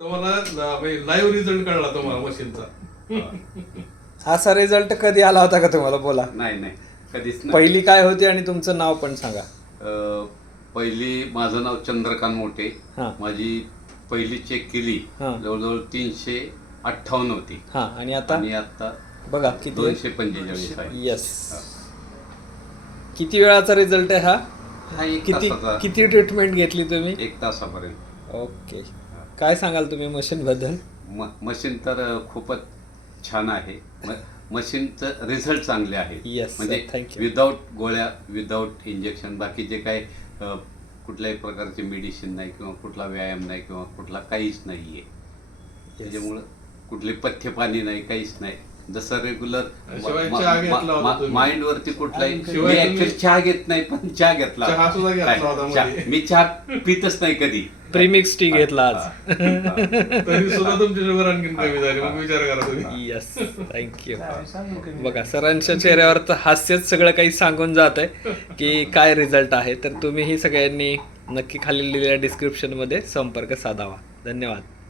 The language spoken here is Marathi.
तुम्हाला लाईव्ह रिझल्ट कळला तुम्हाला मशीनचा. असा रिझल्ट कधी आला होता का तुम्हाला? बोला. नाही नाही. कधीच नाही. पहिली काय होती आणि तुमचं नाव पण सांगा. अं, पहिली माझं नाव चंद्रकांत मोठे. हा. माझी पहिली चेक केली हा. जवळजवळ तीनशे अठ्ठावन्न होती. हा आणि आता? आणि आता बघा किती दोनशे पंचेचाळीस आहे. येस किती वेळाचा रिझल्ट आहे हा? हा एक किती तासाचा. किती ट्रीटमेंट घेतली तुम्ही? एक तासापर्यंत. ओके काय सांगाल तुम्ही मशीन बद्दल? म मशीन तर खूपच छान आहे. म- मशीनचं रिझल्ट चांगले आहे. Yes, sir. म्हणजे Thank you. विदाऊट गोळ्या विदाऊट इंजेक्शन बाकीचे काय अं, कुठल्याही प्रकारचे मेडिसिन नाही किंवा कुठला व्यायाम नाही किंवा कुठला काहीच नाही आहे त्याच्यामुळं कुठले पथ्य पाणी नाही काहीच नाही. जसं रेग्युलर. माइंड वरती कुठलाही मी ऍक्च्युअली चहा घेत नाही पण चहा घेतला चहा सुद्धा घेतला काय? होता चहा- मध्ये. मी चहा पितच नाही कधी. प्रीमिक्स टी घेतला आज. तरी सुद्धा तुमची शुगर आणखीन कमी झाली. मग विचार करा तुम्ही. येस थँक्यू बघा सरांच्या चेहऱ्यावरचं हास्यच सगळं काही सांगून जात आहे की काय रिझल्ट आहे. तर तुम्हीही सगळ्यांनी नक्की खाली लिहिलेल्या डिस्क्रिप्शनमध्ये संपर्क साधावा. धन्यवाद.